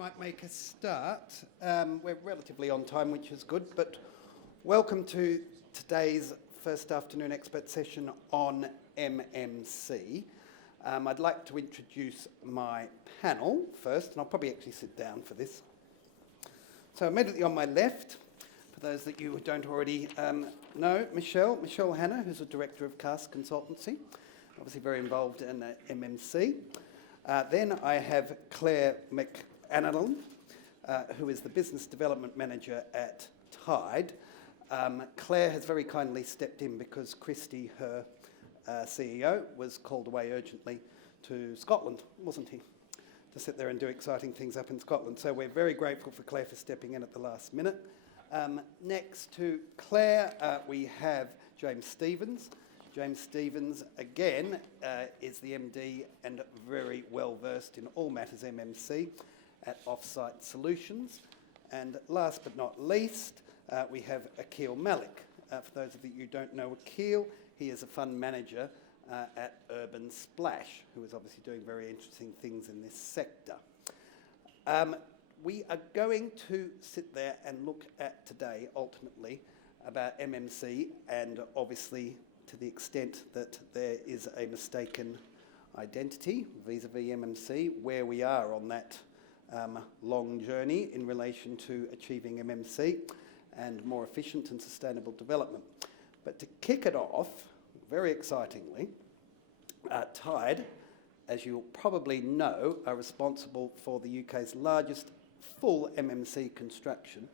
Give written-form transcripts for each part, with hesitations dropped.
might make a start. We're relatively on time, which is good, but welcome to today's first afternoon expert session on MMC. I'd like to introduce my panel first, and I'll probably actually sit down for this. So immediately on my left, for those that you don't already know, Michelle Hanna, who's a director of CAST Consultancy, obviously very involved in MMC. Then I have Claire McAnalon, who is the Business Development Manager at Tide. Claire has very kindly stepped in because Christy, her CEO, was called away urgently to Scotland, wasn't he? To sit there and do exciting things up in Scotland. So we're very grateful for Claire for stepping in at the last minute. Next to Claire, we have James Stevens. James Stevens, again, is the MD and very well versed in all matters MMC at Offsite Solutions. And last but not least, we have Akil Malik. For those of you who don't know Akil, he is a fund manager at Urban Splash, who is obviously doing very interesting things in this sector. We are going to sit there and look at today, ultimately, about MMC and obviously to the extent that there is a mistaken identity vis-a-vis MMC, where we are on that long journey in relation to achieving MMC and more efficient and sustainable development. But to kick it off, very excitingly, Tide, as you'll probably know, are responsible for the UK's largest full MMC construction,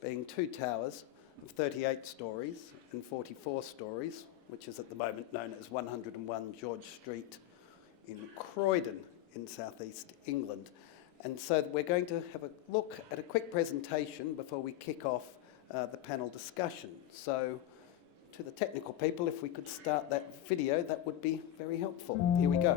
being 2 towers of 38 stories and 44 stories, which is at the moment known as 101 George Street in Croydon in southeast England. And so we're going to have a look at a quick presentation before we kick off the panel discussion. So to the technical people, if we could start that video, that would be very helpful. Here we go.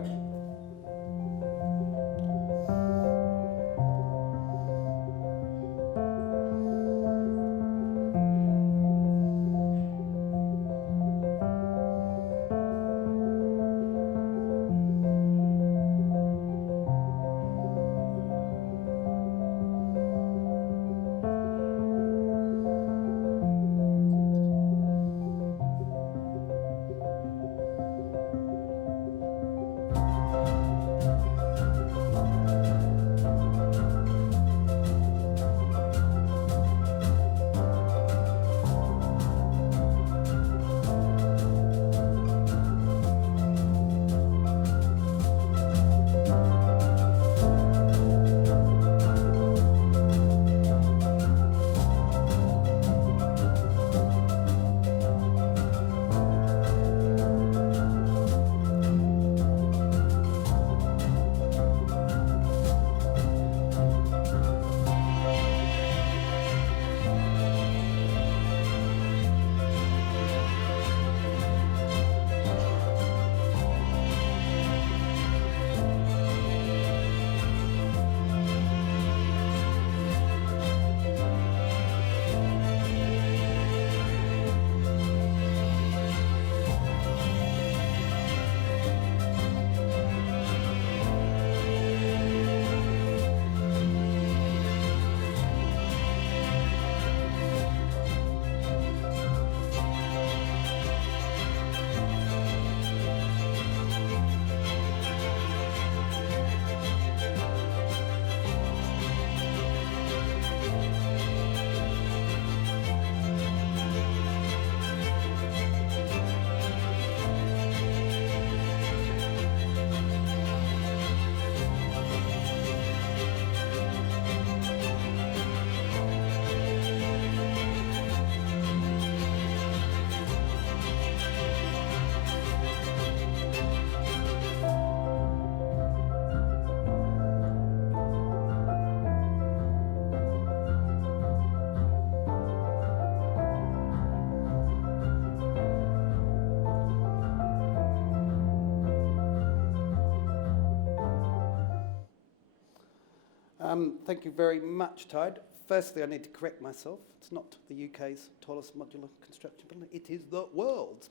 Thank you very much, Tide. Firstly, I need to correct myself. It's not the UK's tallest modular construction building, it is the world's.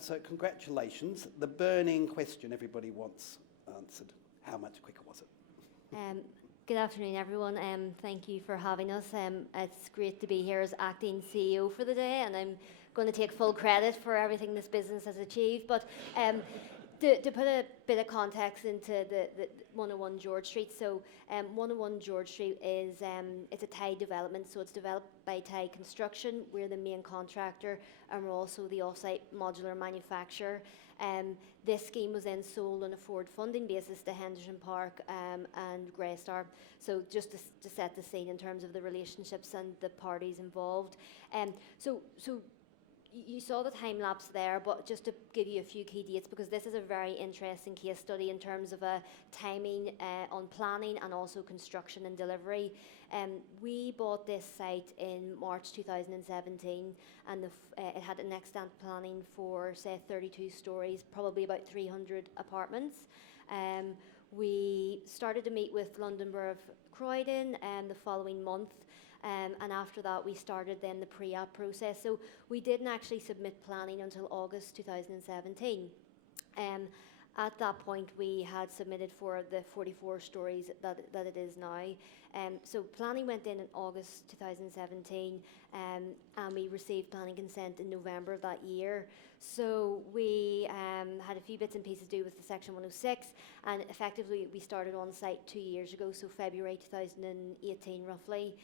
So congratulations. The burning question everybody wants answered. How much quicker was it? Good afternoon, everyone. Thank you for having us. It's great to be here as acting CEO for the day, and I'm going to take full credit for everything this business has achieved. But to put a bit of context into the 101 George Street, so 101 George Street is it's a Thai development, so it's developed by Thai Construction. We're the main contractor, and we're also the off-site modular manufacturer. This scheme was then sold on a forward funding basis to Henderson Park and Greystar. So just to set the scene in terms of the relationships and the parties involved. So you saw the time lapse there, but just to give you a few key dates, because this is a very interesting case study in terms of a timing on planning and also construction and delivery. We bought this site in March 2017, and it had an extant planning for, say, 32 stories, probably about 300 apartments. We started to meet with London Borough of Croydon the following month. And after that, we started then the pre-app process. So we didn't actually submit planning until August 2017. At that point, we had submitted for the 44 stories that it is now. So planning went in August 2017, and we received planning consent in November of that year. So we had a few bits and pieces to do with the Section 106, and effectively we started on site 2 years ago, so February 2018 roughly.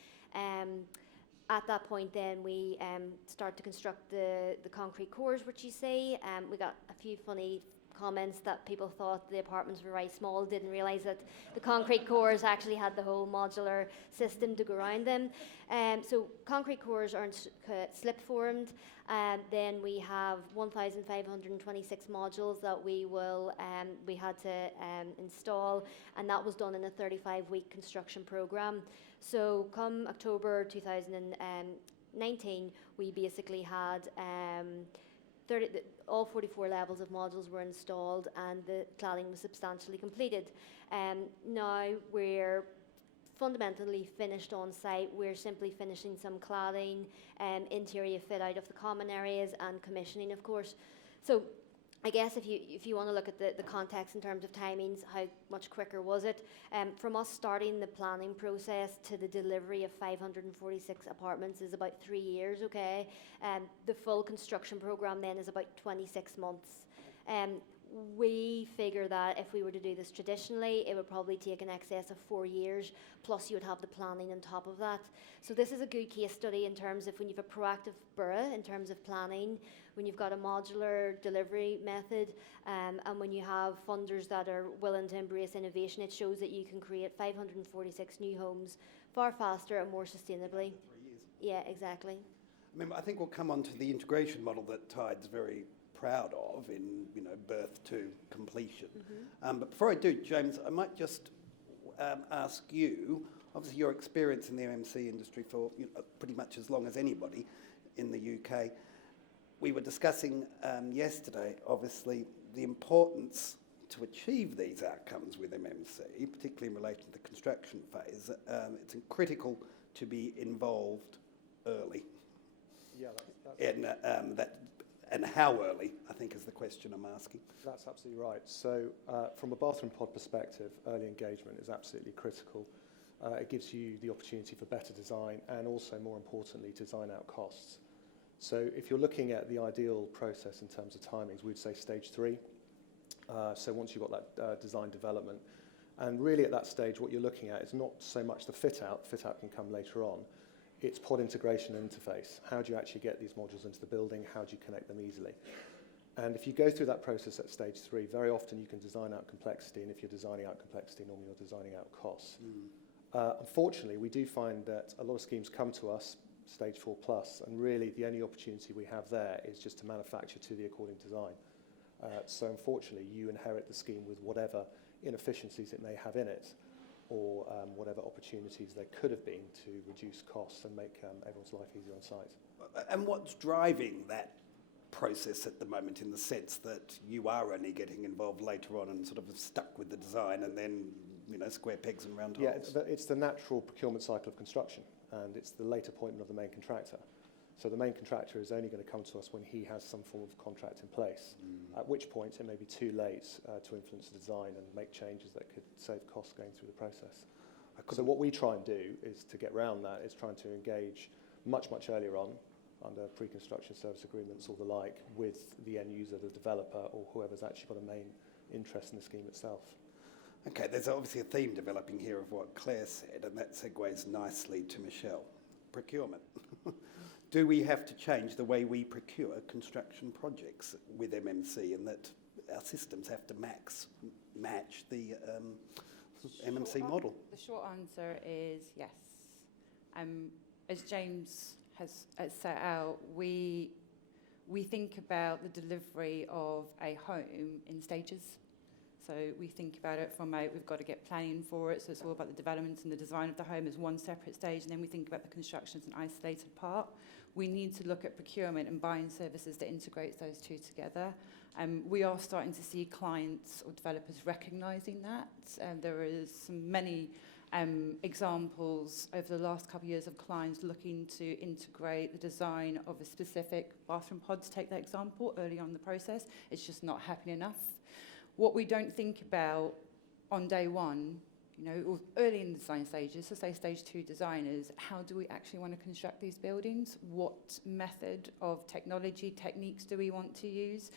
At that point then we started to construct the concrete cores, which you see. We got a few funny comments that people thought the apartments were very small, didn't realise that the concrete cores actually had the whole modular system to go around them. So concrete cores are slip formed. Then we have 1,526 modules that we had to install, and that was done in a 35-week construction programme. So come October 2019, we basically had all 44 levels of modules were installed, and the cladding was substantially completed. Now we're fundamentally finished on site. We're simply finishing some cladding, interior fit out of the common areas, and commissioning, of course. So I guess if you want to look at the context in terms of timings, how much quicker was it? From us starting the planning process to the delivery of 546 apartments is about 3 years, okay? The full construction programme then is about 26 months. We figure that if we were to do this traditionally, it would probably take in excess of 4 years, plus you would have the planning on top of that. So this is a good case study in terms of when you have a proactive borough in terms of planning, when you've got a modular delivery method, and when you have funders that are willing to embrace innovation, it shows that you can create 546 new homes far faster and more sustainably. 3 years. Yeah, exactly. I think we'll come on to the integration model that Tide's very proud of in birth to completion. Mm-hmm. But before I do, James, I might just ask you, obviously your experience in the MMC industry for pretty much as long as anybody in the UK. We were discussing yesterday, obviously, the importance to achieve these outcomes with MMC, particularly in relation to the construction phase. It's critical to be involved early. Yeah, In that. And how early, I think, is the question I'm asking. that's absolutely right. So from a bathroom pod perspective, early engagement is absolutely critical. It gives you the opportunity for better design and also, more importantly, design out costs. So if you're looking at the ideal process in terms of timings, we'd say stage 3. So once you've got that design development, and really at that stage what you're looking at is not so much the fit out can come later on. It's pod integration and interface. How do you actually get these modules into the building? How do you connect them easily? And if you go through that process at stage 3, very often you can design out complexity, and if you're designing out complexity, normally you're designing out costs. Unfortunately, we do find that a lot of schemes come to us, stage 4 plus, and really the only opportunity we have there is just to manufacture to the according design. So unfortunately, you inherit the scheme with whatever inefficiencies it may have in it, or whatever opportunities there could have been to reduce costs and make everyone's life easier on site. And what's driving that process at the moment, in the sense that you are only getting involved later on and sort of stuck with the design and then, square pegs and round holes? Yeah, it's the natural procurement cycle of construction, and it's the late appointment of the main contractor. So the main contractor is only going to come to us when he has some form of contract in place, at which point it may be too late to influence the design and make changes that could save costs going through the process. So what we try and do is to get around that, is trying to engage much earlier on under pre-construction service agreements or the like with the end user, the developer, or whoever's actually got a main interest in the scheme itself. Okay, there's obviously a theme developing here of what Claire said, and that segues nicely to Michelle. Procurement. Do we have to change the way we procure construction projects with MMC, and that our systems have to match the MMC model? The short answer is yes. As James has set out, we think about the delivery of a home in stages. So we think about it from we've got to get planning for it, so it's all about the development and the design of the home as one separate stage, and then we think about the construction as an isolated part. We need to look at procurement and buying services that integrates those two together. We are starting to see clients or developers recognising that. There is many examples over the last couple of years of clients looking to integrate the design of a specific bathroom pod, to take that example, early on in the process. It's just not happening enough. What we don't think about on day one, or early in the design stages, so say stage 2 designers, how do we actually want to construct these buildings? What method of techniques do we want to use?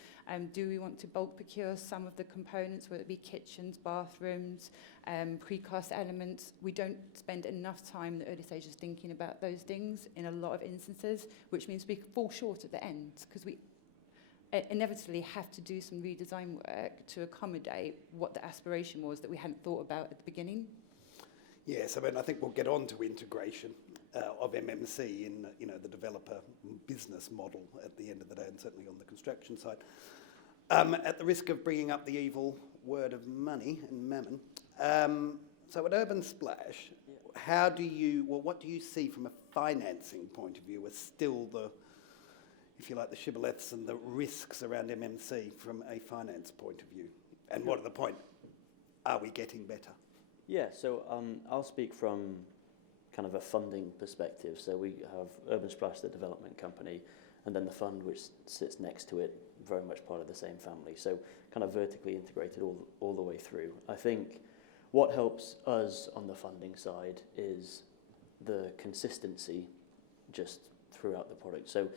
Do we want to bulk procure some of the components, whether it be kitchens, bathrooms, precast elements? We don't spend enough time in the early stages thinking about those things in a lot of instances, which means we fall short at the end, because we inevitably have to do some redesign work to accommodate what the aspiration was that we hadn't thought about at the beginning. Yes, I think we'll get on to integration of MMC in the developer business model at the end of the day, and certainly on the construction side. At the risk of bringing up the evil word of money and mammon, so at Urban Splash, what do you see from a financing point of view as still the, if you like, the shibboleths and the risks around MMC from a finance point of view? And what are the point? Are we getting better? Yeah, so I'll speak from kind of a funding perspective. So we have Urban Splash, the development company, and then the fund which sits next to it, very much part of the same family. So kind of vertically integrated all the way through. I think what helps us on the funding side is the consistency just throughout the product. So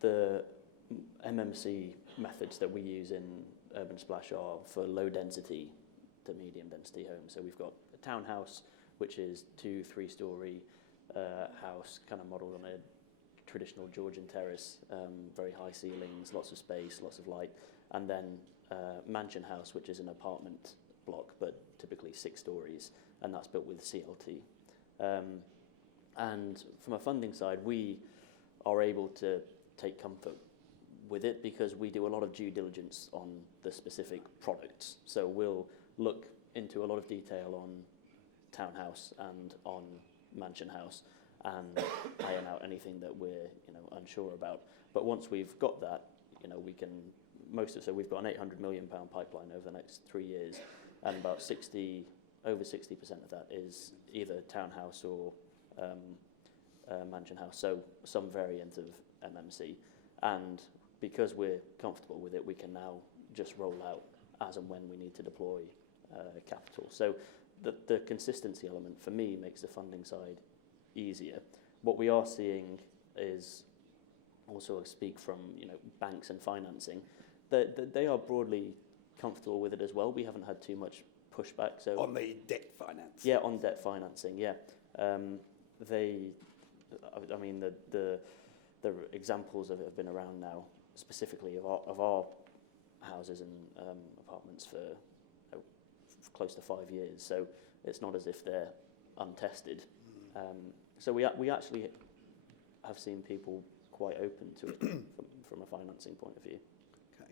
the MMC methods that we use in Urban Splash are for low density to medium density homes. So we've got a townhouse, which is 2-3 story house, kind of modelled on a traditional Georgian terrace, very high ceilings, lots of space, lots of light, and then mansion house, which is an apartment block, but typically 6 stories, and that's built with CLT. And from a funding side, we are able to take comfort with it because we do a lot of due diligence on the specific products. So we'll look into a lot of detail on townhouse and on mansion house and iron out anything that we're unsure about. But once we've got that, we can so we've got an £800 million pipeline over the next 3 years, and about over 60% of that is either townhouse or mansion house, so some variant of MMC. And because we're comfortable with it, we can now just roll out as and when we need to deploy capital. So the consistency element for me makes the funding side easier. What we are seeing is, also I speak from banks and financing, that they are broadly comfortable with it as well. We haven't had too much pushback. So on the debt finance? Yeah, on debt financing, yeah. The examples of it have been around now, specifically of our houses and apartments for close to 5 years. So it's not as if they're untested. So we actually have seen people quite open to it from a financing point of view. Okay.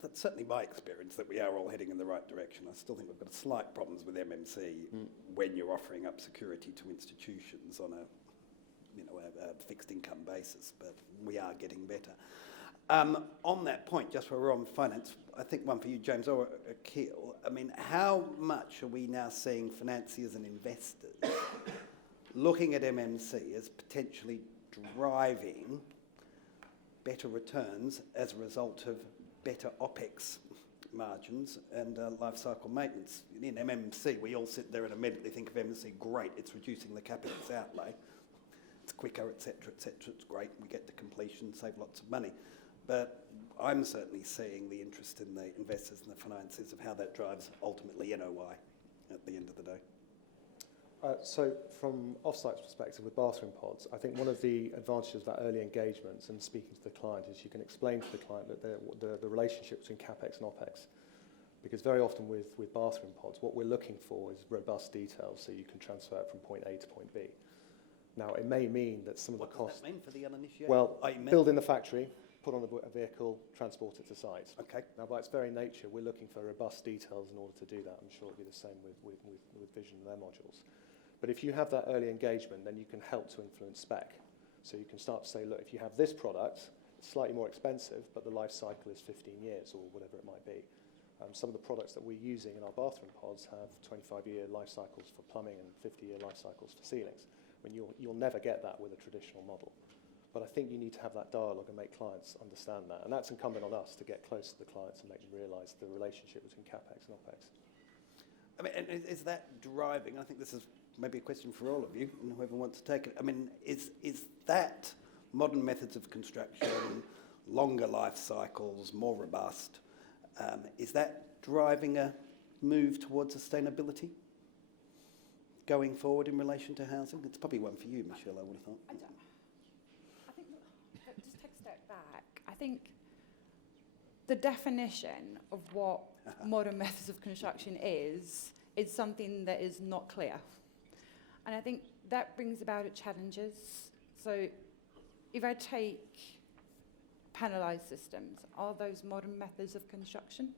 That's certainly my experience that we are all heading in the right direction. I still think we've got slight problems with MMC when you're offering up security to institutions on a fixed income basis, but we are getting better. On that point, just where we're on finance, I think one for you, James, or Akil. I mean, how much are we now seeing financiers and investors looking at MMC as potentially driving better returns as a result of better OPEX margins and life cycle maintenance. In MMC, we all sit there and immediately think of MMC, great, it's reducing the capex outlay. It's quicker, etc., it's great, we get to completion, save lots of money. But I'm certainly seeing the interest in the investors and the finances of how that drives ultimately NOI at the end of the day. So from Offsite's perspective with bathroom pods, I think one of the advantages of that early engagement and speaking to the client is you can explain to the client that the relationship between CapEx and OpEx. Because very often with bathroom pods, what we're looking for is robust details so you can transfer it from point A to point B. Now, it may mean that some of the costs... What does that mean for the uninitiated? Well, build in the factory, put on a vehicle, transport it to site. Okay. Now, by its very nature, we're looking for robust details in order to do that. I'm sure it'll be the same with Vision and their modules. But if you have that early engagement, then you can help to influence spec. So you can start to say, look, if you have this product, it's slightly more expensive, but the life cycle is 15 years or whatever it might be. Some of the products that we're using in our bathroom pods have 25-year life cycles for plumbing and 50-year life cycles for ceilings. I mean, you'll never get that with a traditional model. But I think you need to have that dialogue and make clients understand that. And that's incumbent on us to get close to the clients and make them realise the relationship between CapEx and OpEx. I mean, and is that driving, I think this is maybe a question for all of you, and whoever wants to take it. I mean, is that modern methods of construction, longer life cycles, more robust, is that driving a move towards sustainability going forward in relation to housing? It's probably one for you, Michelle, I would have thought. I think, just take a step back, I think the definition of what modern methods of construction is something that is not clear. And I think that brings about challenges. So if I take panelised systems, are those modern methods of construction?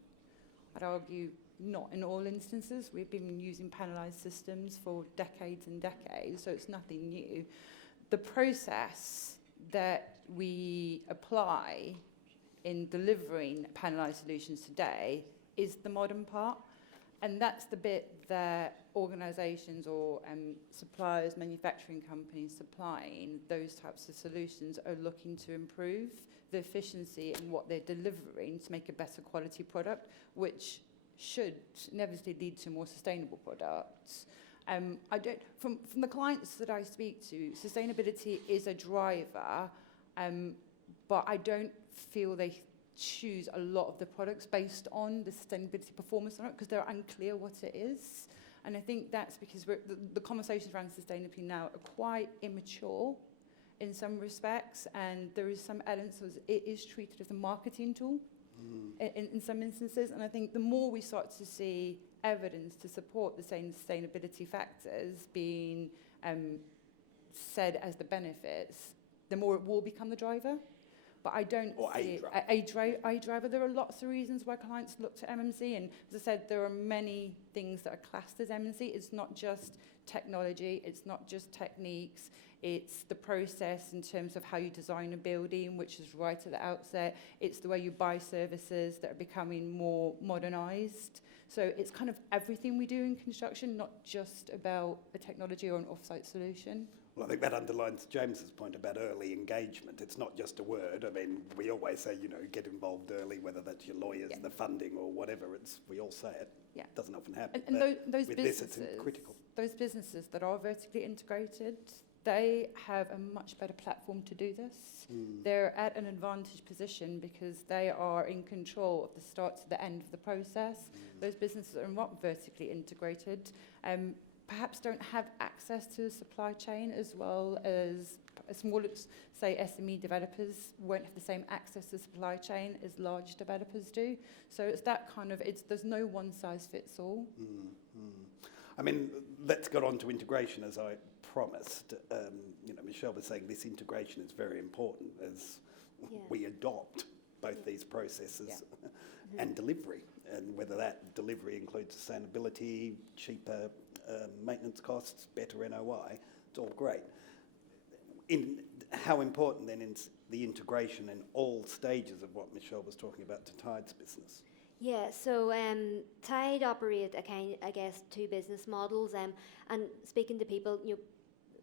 I'd argue not in all instances. We've been using panelised systems for decades and decades, so it's nothing new. The process that we apply in delivering panelised solutions today is the modern part. And that's the bit that organisations or suppliers, manufacturing companies supplying those types of solutions are looking to improve the efficiency in what they're delivering to make a better quality product, which should inevitably lead to more sustainable products. From the clients that I speak to, sustainability is a driver, but I don't feel they choose a lot of the products based on the sustainability performance on it because they're unclear what it is. And I think that's because the conversations around sustainability now are quite immature in some respects, and there is some elements of it is treated as a marketing tool in some instances. And I think the more we start to see evidence to support the same sustainability factors being said as the benefits, the more it will become the driver. But I don't see a driver. There are lots of reasons why clients look to MMC, and as I said, there are many things that are classed as MMC. It's not just technology, it's not just techniques, it's the process in terms of how you design a building, which is right at the outset. It's the way you buy services that are becoming more modernised. So it's kind of everything we do in construction, not just about a technology or an off-site solution. Well, I think that underlines James's point about early engagement. It's not just a word. I mean, we always say, get involved early, whether that's your lawyers, the funding, or whatever. We all say it. Yeah. It doesn't often happen. And those with businesses, this, it's critical. Those businesses that are vertically integrated, they have a much better platform to do this. They're at an advantage position because they are in control of the start to the end of the process. Those businesses that are not vertically integrated perhaps don't have access to the supply chain as well as small, say, SME developers won't have the same access to the supply chain as large developers do. So it's that kind of, there's no one size fits all. I mean, let's get on to integration as I promised. Michelle was saying this integration is very important as we adopt both these processes and delivery, and whether that delivery includes sustainability, cheaper maintenance costs, better NOI, it's all great. How important then is the integration in all stages of what Michelle was talking about to Tide's business? Yeah, so Tide operate two business models, and speaking to people,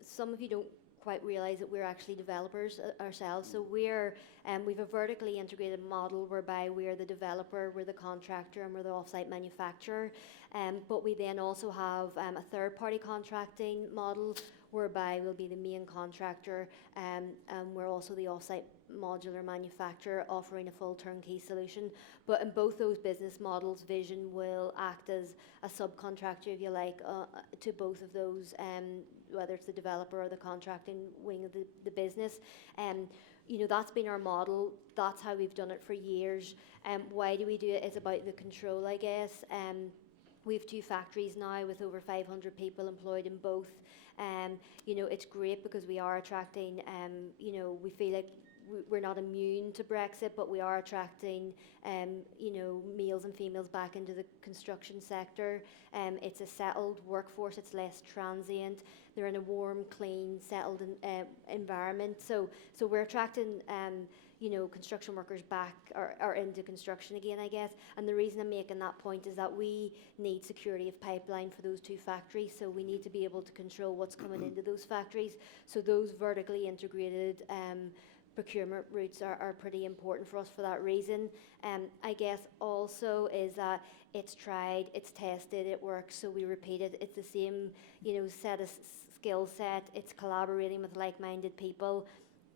some of you don't quite realise that we're actually developers ourselves. So we've a vertically integrated model whereby we're the developer, we're the contractor, and we're the off-site manufacturer. But we then also have a third-party contracting model whereby we'll be the main contractor, and we're also the off-site modular manufacturer offering a full turnkey solution. But in both those business models, Vision will act as a subcontractor, if you like, to both of those, whether it's the developer or the contracting wing of the business. You know, that's been our model. That's how we've done it for years. Why do we do it? It's about the control, I guess. We have 2 factories now with over 500 people employed in both. You know, it's great because we are attracting, you know, we feel like we're not immune to Brexit, but we are attracting, you know, males and females back into the construction sector. It's a settled workforce. It's less transient. They're in a warm, clean, settled environment. So we're attracting, you know, construction workers back or into construction again, I guess. And the reason I'm making that point is that we need security of pipeline for those 2 factories. So we need to be able to control what's coming into those factories. So those vertically integrated procurement routes are pretty important for us for that reason. I guess also is that it's tried, it's tested, it works, so we repeat it. It's the same, you know, set of skill set. It's collaborating with like-minded people.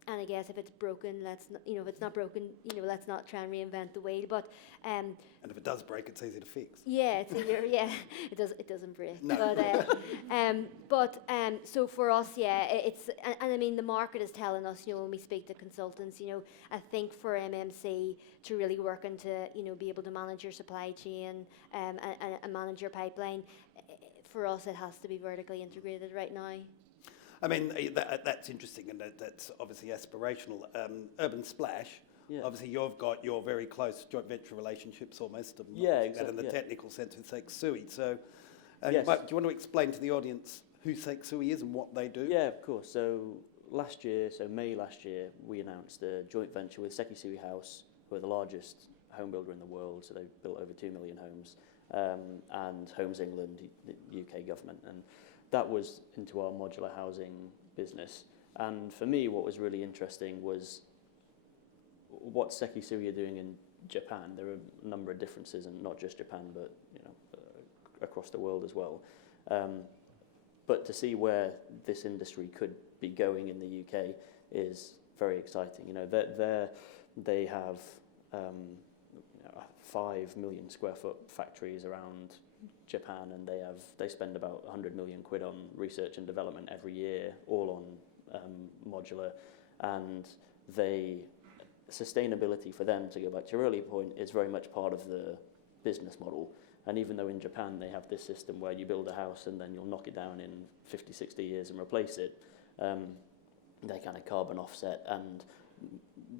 And I guess if it's broken, you know, if it's not broken, you know, let's not try and reinvent the wheel. But and if it does break, it's easy to fix. yeah, it's easier. Yeah, it doesn't break. No. But so for us, yeah, it's and I mean the market is telling us, you know, when we speak to consultants, you know, I think for MMC to really work and to, you know, be able to manage your supply chain and manage your pipeline, for us it has to be vertically integrated right now. I mean, that's interesting, and that's obviously aspirational. Urban Splash, Yeah. obviously you've got your very close joint venture relationships almost. Yeah, That exactly. in the technical sense with Seksui. So Yes. do you want to explain to the audience who Seksui is and what they do? Yeah, of course. So last year, May last year, we announced a joint venture with Seksui House, who are the largest home builder in the world. So they've built over 2 million homes, and Homes England, the UK government, and that was into our modular housing business. And for me, what was really interesting was what Seksui are doing in Japan. There are a number of differences, and not just Japan, but you know, across the world as well. But to see where this industry could be going in the UK is very exciting. You know, they have 5 million square foot factories around Japan, and they spend about 100 million quid on research and development every year, all on modular, and sustainability for them, to go back to your earlier point, is very much part of the business model. And even though in Japan they have this system where you build a house and then you'll knock it down in 50, 60 years and replace it, they kind of carbon offset and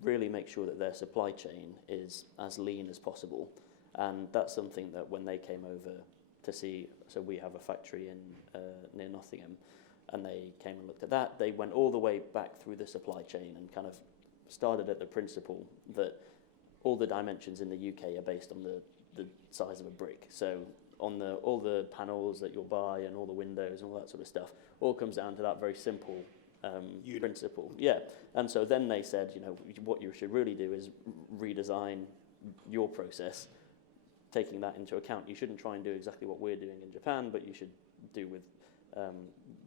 really make sure that their supply chain is as lean as possible. And that's something that when they came over to see, so we have a factory in near Nottingham, and they came and looked at that. They went all the way back through the supply chain and kind of started at the principle that all the dimensions in the UK are based on the size of a brick. So on all the panels that you'll buy and all the windows and all that sort of stuff, all comes down to that very simple principle. Yeah. And so then they said, you know, what you should really do is redesign your process, taking that into account. You shouldn't try and do exactly what we're doing in Japan, but you should do with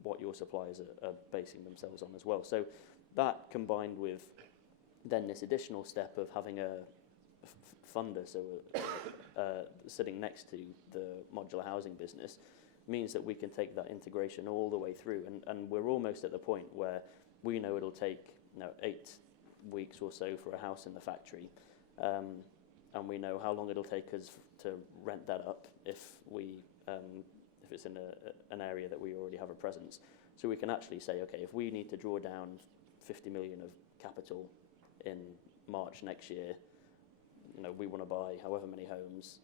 what your suppliers are basing themselves on as well. So that combined with then this additional step of having a funder, so sitting next to the modular housing business, means that we can take that integration all the way through, and we're almost at the point where we know it'll take 8 weeks or so for a house in the factory, and we know how long it'll take us to rent that up if it's in an area that we already have a presence. So we can actually say, okay, if we need to draw down 50 million of capital in March next year, you know, we want to buy however many homes,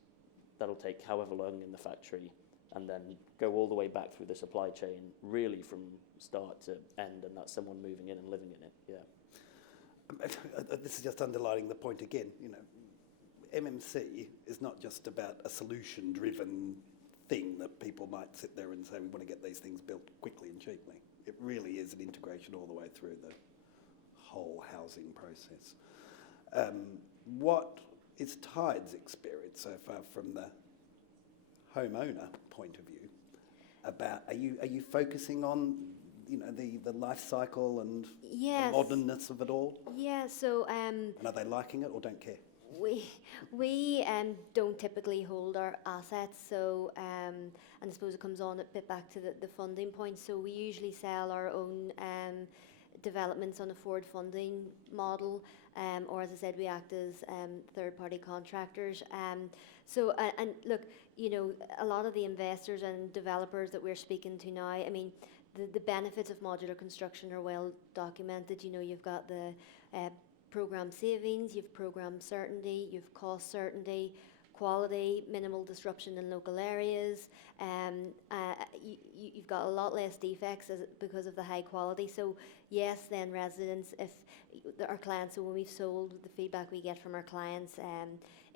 that'll take however long in the factory, and then go all the way back through the supply chain, really from start to end, and that's someone moving in and living in it. Yeah. This is just underlining the point again. You know, MMC is not just about a solution-driven thing that people might sit there and say, we want to get these things built quickly and cheaply. It really is an integration all the way through the whole housing process. What is Tide's experience so far from the homeowner point of view about, are you focusing on, the life cycle and Yes. the modernness of it all? Yeah, so And are they liking it or don't care? we don't typically hold our assets, so and I suppose it comes on a bit back to the funding point. So we usually sell our own developments on a forward funding model, or as I said, we act as third-party contractors. So and look, a lot of the investors and developers that we're speaking to now, I mean, the benefits of modular construction are well documented. You've got the program savings, you've program certainty, you've cost certainty, quality, minimal disruption in local areas. You've got a lot less defects because of the high quality. So yes, then residents, if our clients, so when we've sold, the feedback we get from our clients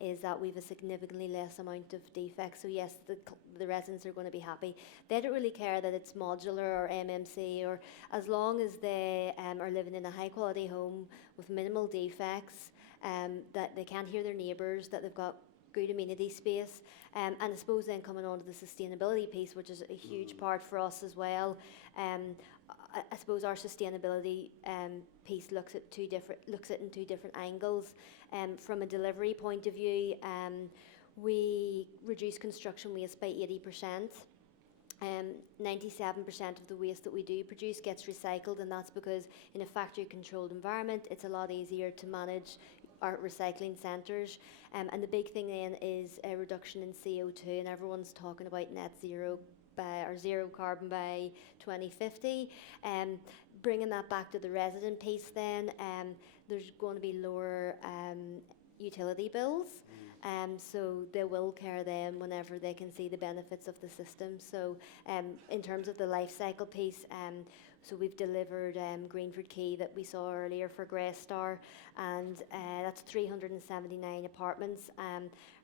is that we've a significantly less amount of defects. So yes, the residents are going to be happy. They don't really care that it's modular or MMC, or as long as they are living in a high quality home with minimal defects, that they can't hear their neighbours, that they've got good amenity space, and I suppose then coming on to the sustainability piece, which is a huge part for us as well. I suppose our sustainability piece looks at it in two different angles. From a delivery point of view, we reduce construction waste by 80%. 97% of the waste that we do produce gets recycled, and that's because in a factory-controlled environment, it's a lot easier to manage our recycling centres. And the big thing then is a reduction in CO2, and everyone's talking about net zero or zero carbon by 2050. Bringing that back to the resident piece then, there's going to be lower utility bills. So they will care then whenever they can see the benefits of the system. So in terms of the life cycle piece, so we've delivered Greenford Quay that we saw earlier for Greystar, and that's 379 apartments.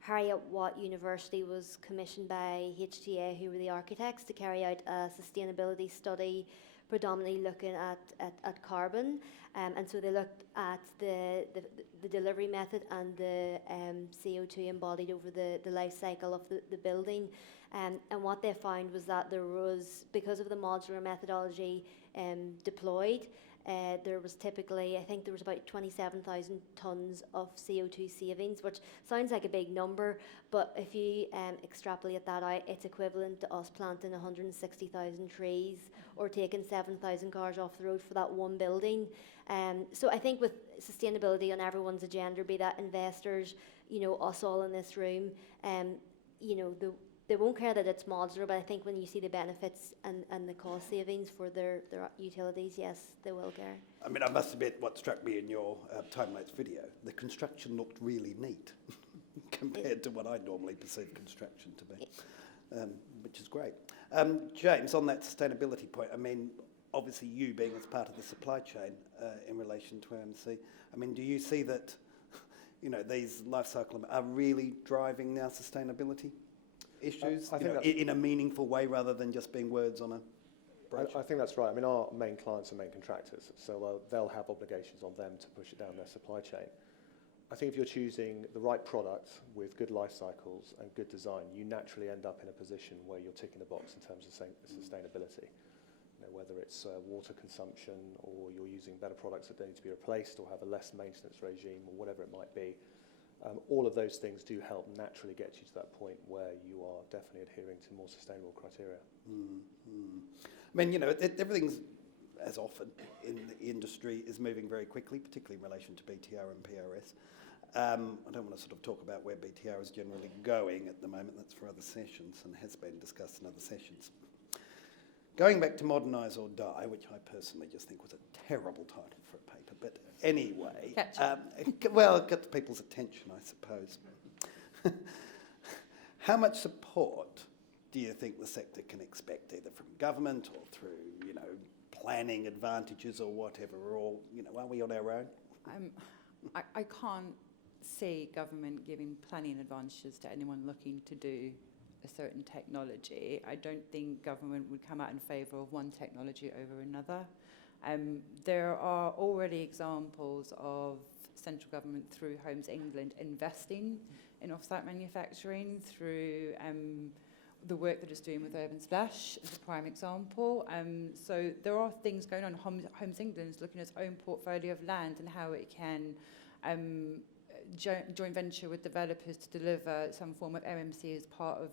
Heriot-Watt University was commissioned by HTA, who were the architects, to carry out a sustainability study predominantly looking at carbon. And so they looked at the delivery method and the CO2 embodied over the life cycle of the building. And what they found was that there was, because of the modular methodology deployed, there was typically, I think there was about 27,000 tonnes of CO2 savings, which sounds like a big number, but if you extrapolate that out, it's equivalent to us planting 160,000 trees or taking 7,000 cars off the road for that one building. So I think with sustainability on everyone's agenda, be that investors, us all in this room, they won't care that it's modular, but I think when you see the benefits and the cost savings for their utilities, yes, they will care. I mean, I must admit, what struck me in your time-lapse video, the construction looked really neat compared to what I normally perceive construction to be, which is great. James, on that sustainability point, I mean, obviously you being as part of the supply chain in relation to AMC, I mean, do you see that, these life cycle are really driving now sustainability issues I think in a meaningful way rather than just being words on a brochure? I think that's right. I mean, our main clients are main contractors, so they'll have obligations on them to push it down their supply chain. I think if you're choosing the right product with good life cycles and good design, you naturally end up in a position where you're ticking the box in terms of sustainability. Whether it's water consumption or you're using better products that don't need to be replaced or have a less maintenance regime or whatever it might be. All of those things do help naturally get you to that point where you are definitely adhering to more sustainable criteria. I mean, everything's, as often in the industry, is moving very quickly, particularly in relation to BTR and PRS. I don't want to sort of talk about where BTR is generally going at the moment. That's for other sessions and has been discussed in other sessions. Going back to Modernise or Die, which I personally just think was a terrible title for a paper, but anyway, well, it got people's attention, I suppose. How much support do you think the sector can expect, either from government or through, planning advantages or whatever, or, are we on our own? I can't see government giving planning advantages to anyone looking to do a a certain technology, I don't think government would come out in favour of one technology over another. There are already examples of central government through Homes England investing in off-site manufacturing through the work that it's doing with Urban Splash as a prime example. So there are things going on. Homes England is looking at its own portfolio of land and how it can joint venture with developers to deliver some form of MMC as part of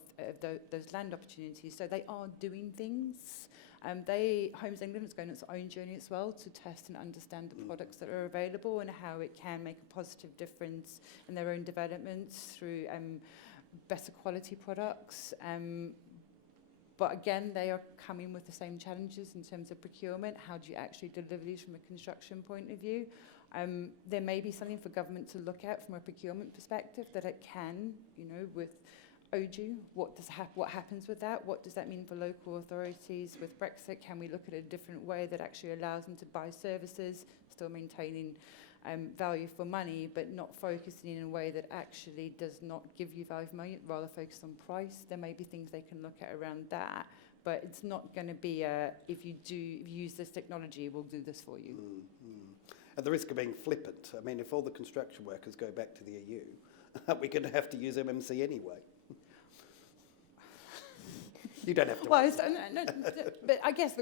those land opportunities. So they are doing things. Homes England is going on its own journey as well to test and understand the products that are available and how it can make a positive difference in their own developments through better quality products. But again, they are coming with the same challenges in terms of procurement. How do you actually deliver these from a construction point of view? There may be something for government to look at from a procurement perspective that it can, with OJU, what happens with that? What does that mean for local authorities with Brexit? Can we look at a different way that actually allows them to buy services, still maintaining value for money, but not focusing in a way that actually does not give you value for money, rather focus on price? There may be things they can look at around that, but it's not going to be if you use this technology, we'll do this for you. At the risk of being flippant, I mean, if all the construction workers go back to the EU, we're going to have to use MMC anyway. You don't have to. Well, no, but I guess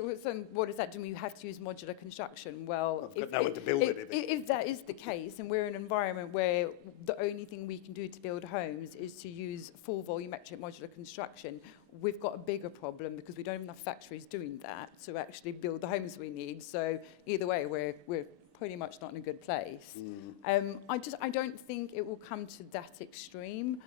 what does that do? You have to use modular construction. Well, I've got no one to build anything. If that is the case, and we're in an environment where the only thing we can do to build homes is to use full volumetric modular construction, we've got a bigger problem because we don't have enough factories doing that to actually build the homes we need. So either way, we're pretty much not in a good place. I don't think it will come to that extreme.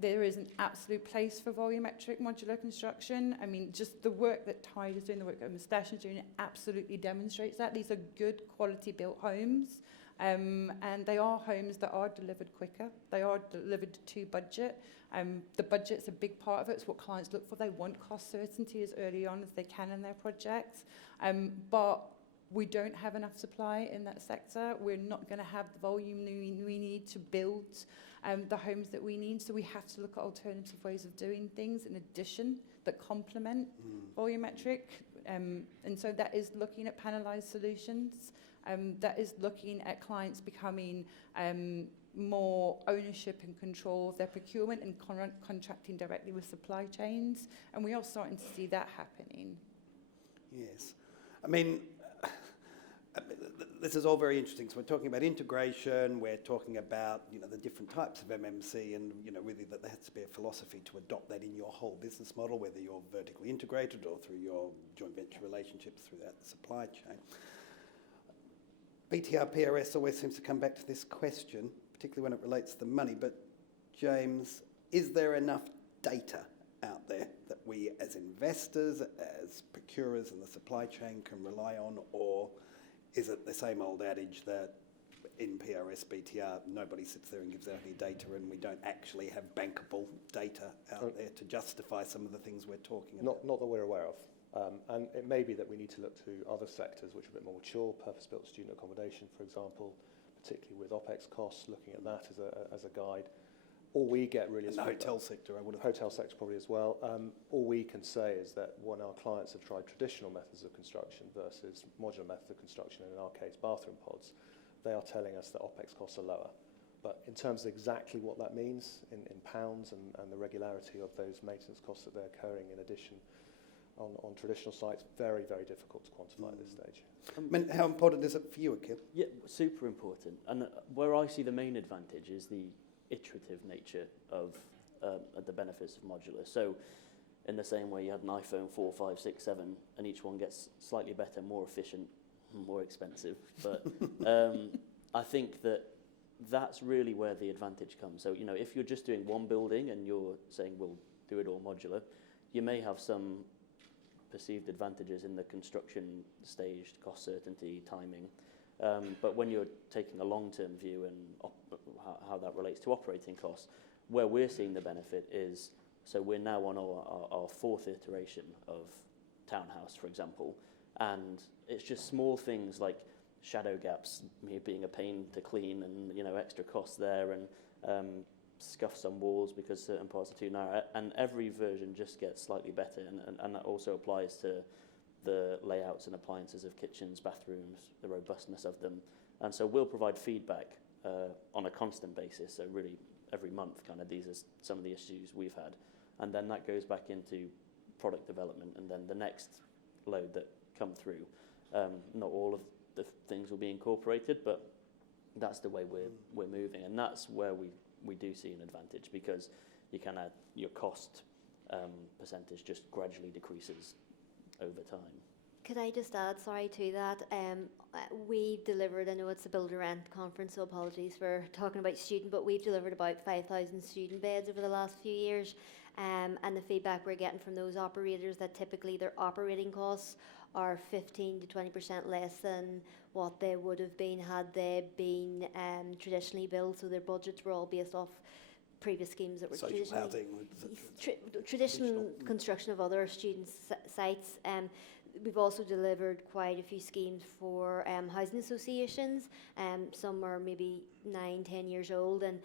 There is an absolute place for volumetric modular construction. I mean, just the work that Tide is doing, the work that Splash is doing, it absolutely demonstrates that. These are good quality built homes, and they are homes that are delivered quicker. They are delivered to budget. The budget's a big part of it. It's what clients look for. They want cost certainty as early on as they can in their projects. But we don't have enough supply in that sector. We're not going to have the volume we need to build the homes that we need. So we have to look at alternative ways of doing things in addition that complement volumetric. And so that is looking at panelized solutions. That is looking at clients becoming more ownership and control of their procurement and contracting directly with supply chains. And we are starting to see that happening. Yes. I mean, this is all very interesting. So we're talking about integration, we're talking about, the different types of MMC, and, really that there has to be a philosophy to adopt that in your whole business model, whether you're vertically integrated or through your joint venture relationships throughout the supply chain. BTR PRS always seems to come back to this question, particularly when it relates to the money. But James, is there enough data out there that we as investors, as procurers in the supply chain can rely on, or is it the same old adage that in PRS, BTR, nobody sits there and gives out any data, and we don't actually have bankable data out there to justify some of the things we're talking about? Not that we're aware of. And it may be that we need to look to other sectors which are a bit more mature, purpose-built student accommodation, for example, particularly with OPEX costs, looking at that as a guide. All we get really is... And the hotel sector, I would have... Hotel sector probably as well. All we can say is that when our clients have tried traditional methods of construction versus modular methods of construction, and in our case bathroom pods, they are telling us that OPEX costs are lower. But in terms of exactly what that means in pounds and the regularity of those maintenance costs that they're occurring in addition on traditional sites, very, very difficult to quantify at this stage. I mean, how important is it for you, Akil? Yeah, super important. And where I see the main advantage is the iterative nature of the benefits of modular. So in the same way you had an iPhone 4, 5, 6, 7, and each one gets slightly better, more efficient, more expensive. But I think that's really where the advantage comes. So, if you're just doing one building and you're saying, we'll do it all modular, you may have some perceived advantages in the construction stage, cost certainty, timing. But when you're taking a long-term view and how that relates to operating costs, where we're seeing the benefit is, so we're now on our fourth iteration of townhouse, for example, and it's just small things like shadow gaps being a pain to clean and, extra costs there, and scuff some walls because certain parts are too narrow, and every version just gets slightly better, and that also applies to the layouts and appliances of kitchens, bathrooms, the robustness of them. And so we'll provide feedback on a constant basis, so really every month, kind of, these are some of the issues we've had. And then that goes back into product development, and then the next load that come through. Not all of the things will be incorporated, but that's the way we're moving, and that's where we do see an advantage, because you can add your cost percentage just gradually decreases over time. Could I just add, sorry, to that? We've delivered, I know it's a Build a Rent conference, so apologies for talking about student, but we've delivered about 5,000 student beds over the last few years. And the feedback we're getting from those operators that typically their operating costs are 15 to 20% less than what they would have been had they been traditionally built. So their budgets were all based off previous schemes that were Social housing, traditional construction of other student sites. We've also delivered quite a few schemes for housing associations. Some are maybe 9-10 years old, and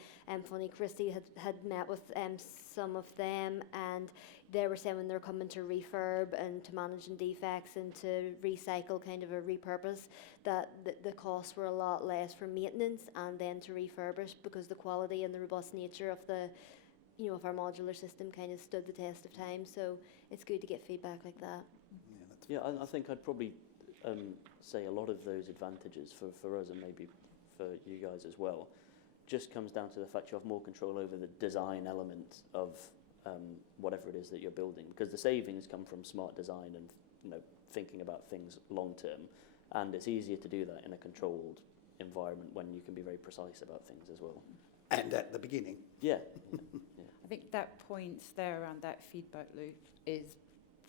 funny, Christy had met with some of them, and they were saying when they're coming to refurb and to managing defects and to recycle, kind of a repurpose, that the costs were a lot less for maintenance and then to refurbish, because the quality and the robust nature of the of our modular system kind of stood the test of time. So it's good to get feedback like that. Yeah, I think I'd probably say a lot of those advantages for us, and maybe for you guys as well, just comes down to the fact you have more control over the design element of whatever it is that you're building, because the savings come from smart design and thinking about things long term, and it's easier to do that in a controlled environment when you can be very precise about things as well. And at the beginning. Yeah. I think that point there around that feedback loop is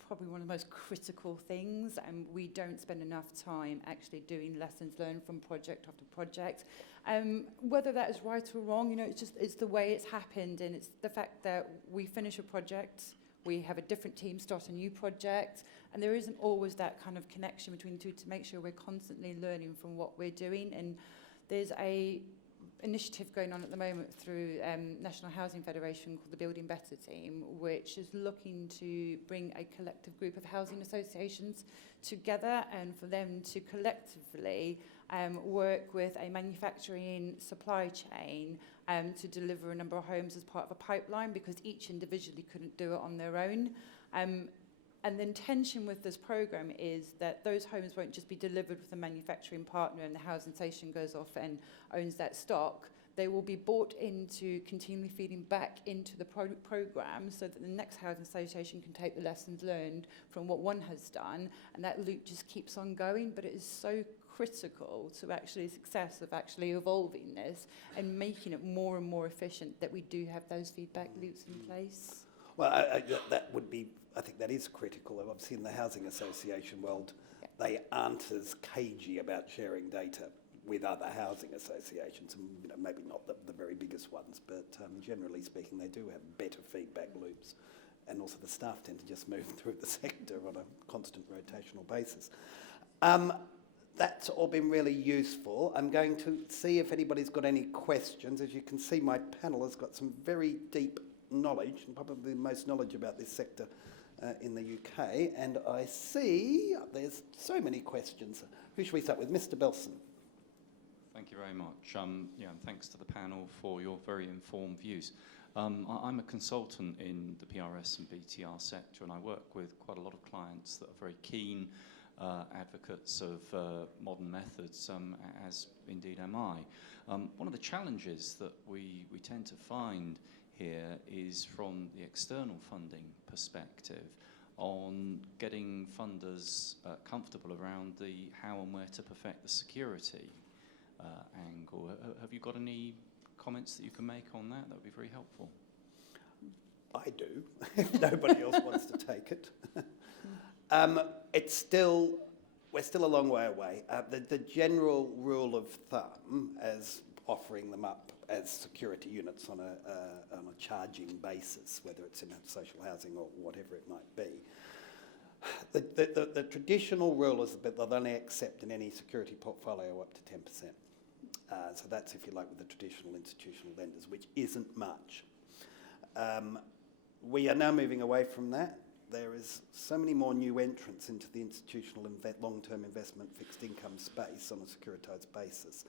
probably one of the most critical things, and we don't spend enough time actually doing lessons learned from project after project. Whether that is right or wrong, it's the way it's happened, and it's the fact that we finish a project, we have a different team start a new project, and there isn't always that kind of connection between the two to make sure we're constantly learning from what we're doing. And there's a initiative going on at the moment through National Housing Federation called the Building Better team, which is looking to bring a collective group of housing associations together, and for them to collectively work with a manufacturing supply chain to deliver a number of homes as part of a pipeline, because each individually couldn't do it on their own. And the intention with this programme is that those homes won't just be delivered with a manufacturing partner and the housing association goes off and owns that stock. They will be bought into continually feeding back into the programme, so that the next housing association can take the lessons learned from what one has done, and that loop just keeps on going. But it is so critical to actually the success of actually evolving this and making it more and more efficient that we do have those feedback loops in place. Well, that would be, I think that is critical. Obviously in the housing association world, they aren't as cagey about sharing data with other housing associations, and maybe not the very biggest ones, but generally speaking, they do have better feedback loops, and also the staff tend to just move through the sector on a constant rotational basis. That's all been really useful. I'm going to see if anybody's got any questions. As you can see, my panel has got some very deep knowledge, and probably the most knowledge about this sector in the UK, and I see there's so many questions. Who should we start with? Mr. Belson. Thank you very much. And thanks to the panel for your very informed views. I'm a consultant in the PRS and BTR sector, and I work with quite a lot of clients that are very keen advocates of modern methods, as indeed am I. One of the challenges that we tend to find here is from the external funding perspective on getting funders comfortable around the how and where to perfect the security angle. Have you got any comments that you can make on that? That would be very helpful. I do, if nobody else wants to take it. We're still a long way away. The general rule of thumb, as offering them up as security units on a charging basis, whether it's in social housing or whatever it might be. The traditional rule is that they'll only accept in any security portfolio up to 10%. So that's, if you like, with the traditional institutional lenders, which isn't much. We are now moving away from that. There is so many more new entrants into the institutional long-term investment fixed income space on a securitised basis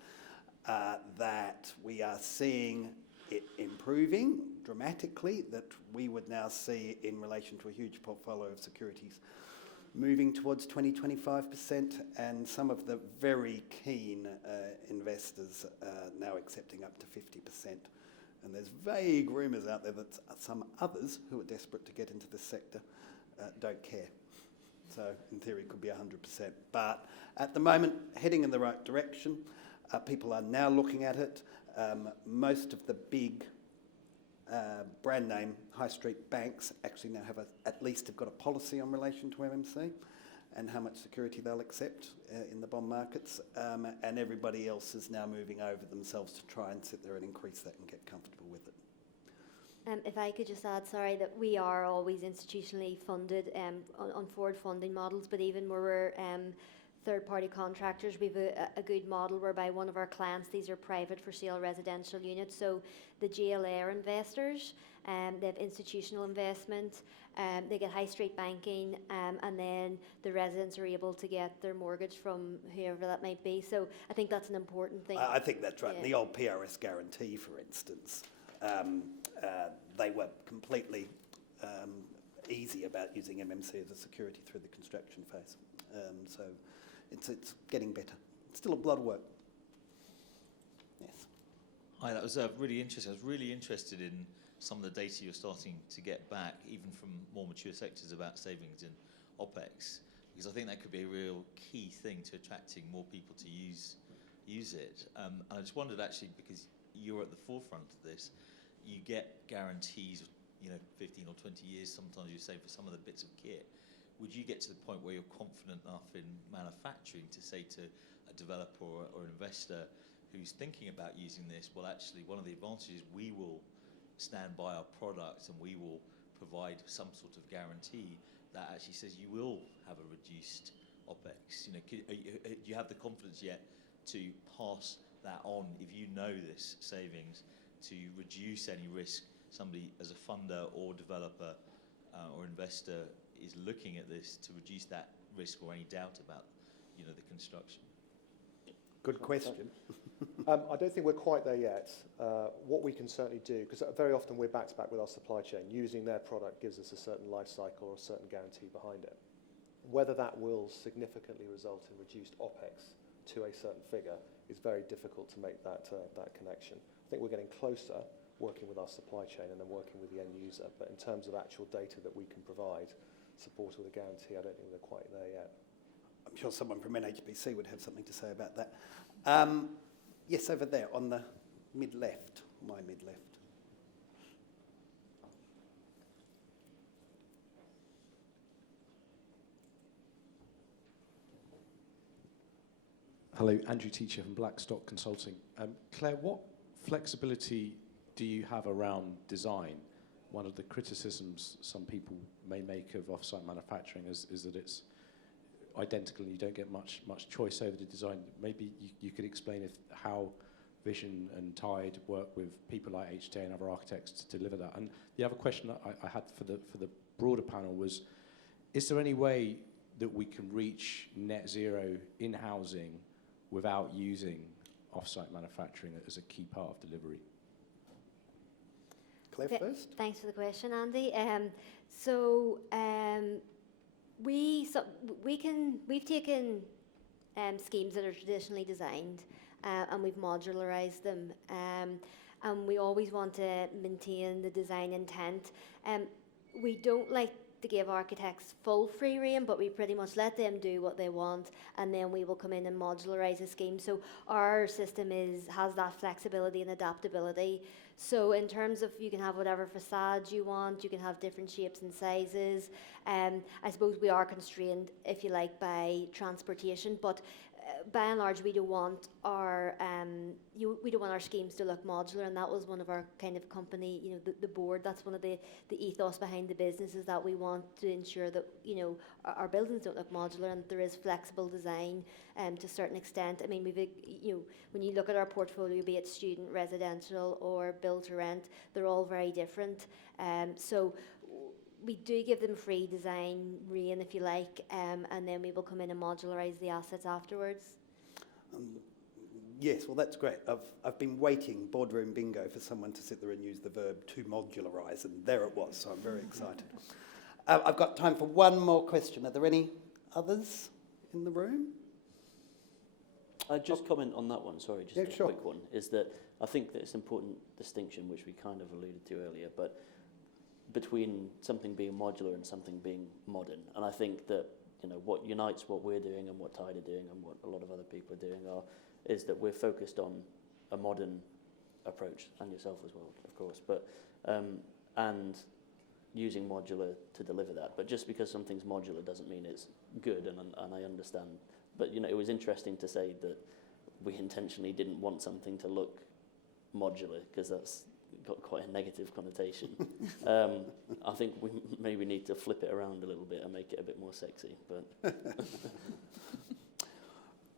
that we are seeing it improving dramatically, that we would now see in relation to a huge portfolio of securities moving towards 20-25%, and some of the very keen investors now accepting up to 50%. And there's vague rumours out there that some others who are desperate to get into this sector don't care. So in theory it could be 100%. But at the moment, heading in the right direction. People are now looking at it. Most of the big brand name high street banks actually now have at least have got a policy on relation to MMC and how much security they'll accept in the bond markets, and everybody else is now moving over themselves to try and sit there and increase that and get comfortable with it. If I could just add, sorry, that we are always institutionally funded on forward funding models, but even where we're third-party contractors, we have a good model whereby one of our clients, these are private for sale residential units, so the GLA are investors, they have institutional investment, they get high street banking, and then the residents are able to get their mortgage from whoever that might be. So I think that's an important thing. I think that's right. Yeah. The old PRS guarantee, for instance, they were completely easy about using MMC as a security through the construction phase. So it's getting better. It's still a lot of work. Yes. Hi, that was really interesting. I was really interested in some of the data you're starting to get back, even from more mature sectors, about savings in OPEX, because I think that could be a real key thing to attracting more people to use it. And I just wondered, actually, because you're at the forefront of this, you get guarantees, 15 or 20 years. Sometimes you save for some of the bits of kit. Would you get to the point where you're confident enough in manufacturing to say to a developer or an investor who's thinking about using this, well, actually, one of the advantages, we will stand by our product and we will provide some sort of guarantee that actually says you will have a reduced OPEX? Do you have the confidence yet to pass that on, if you know this savings, to reduce any risk somebody as a funder or developer or investor is looking at this, to reduce that risk or any doubt about the construction? Good question. I don't think we're quite there yet. What we can certainly do, because very often we're back to back with our supply chain, using their product gives us a certain life cycle or a certain guarantee behind it. Whether that will significantly result in reduced OPEX to a certain figure is very difficult to make that connection. I think we're getting closer, working with our supply chain and then working with the end user, but in terms of actual data that we can provide, support with a guarantee, I don't think we're quite there yet. I'm sure someone from NHBC would have something to say about that. Yes, over there on the mid-left, my mid-left. Hello, Andrew Teacher from Blackstock Consulting. Claire, what flexibility do you have around design? One of the criticisms some people may make of off-site manufacturing is that it's identical and you don't get much choice over the design. Maybe you could explain how Vision and Tide work with people like HTA and other architects to deliver that. And the other question that I had for the broader panel was, is there any way that we can reach net zero in housing without using off-site manufacturing as a key part of delivery? Claire first. Thanks for the question, Andy. We've taken schemes that are traditionally designed and we've modularised them, and we always want to maintain the design intent. We don't like to give architects full free rein, but we pretty much let them do what they want, and then we will come in and modularise a scheme. So our system has that flexibility and adaptability. So in terms of, you can have whatever facades you want, you can have different shapes and sizes. I suppose we are constrained, if you like, by transportation, but by and large, we don't want our we don't want our schemes to look modular, and that was one of our kind of company, the board. That's one of the ethos behind the business, is that we want to ensure that our buildings don't look modular, and there is flexible design to a certain extent. I mean, when you look at our portfolio, be it student, residential, or build to rent, they're all very different. So we do give them free design rein, if you like, and then we will come in and modularise the assets afterwards. Yes, well, that's great. I've been waiting, boardroom bingo, for someone to sit there and use the verb to modularise, and there it was, so I'm very excited. I've got time for one more question. Are there any others in the room? I'd just comment on that one, sorry, just a sure. quick one, is that I think that it's an important distinction, which we kind of alluded to earlier, but between something being modular and something being modern. And I think that what unites what we're doing and what Tide are doing and what a lot of other people are doing is that we're focused on a modern approach, and yourself as well, of course, but and using modular to deliver that. But just because something's modular doesn't mean it's good, and I understand. But it was interesting to say that we intentionally didn't want something to look modular, because that's got quite a negative connotation. I think we maybe need to flip it around a little bit and make it a bit more sexy. But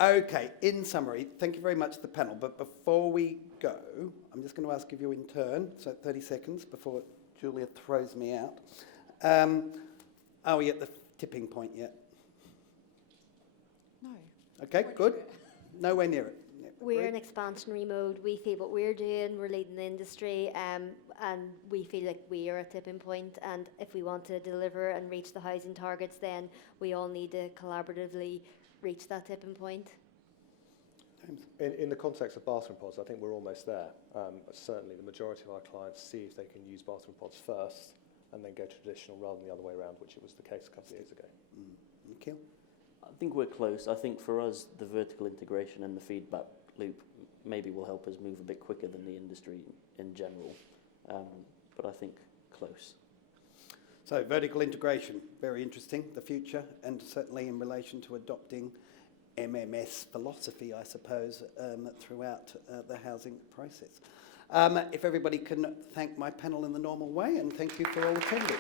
Okay, in summary, thank you very much to the panel. But before we go, I'm just going to ask of you in turn, so 30 seconds before Julia throws me out. Are we at the tipping point yet? No. Okay, good. Nowhere near it. Yeah, We're great. in expansionary mode. We feel what we're doing, we're leading the industry, and we feel like we are a tipping point. And if we want to deliver and reach the housing targets, then we all need to collaboratively reach that tipping point. In the context of bathroom pods, I think we're almost there. Certainly, the majority of our clients see if they can use bathroom pods first and then go traditional rather than the other way around, which it was the case a couple of years ago. Okay. I think we're close. I think for us, the vertical integration and the feedback loop maybe will help us move a bit quicker than the industry in general. But I think close. So vertical integration, very interesting, the future, and certainly in relation to adopting MMS philosophy, I suppose, throughout the housing process. If everybody can thank my panel in the normal way, and thank you for all attending.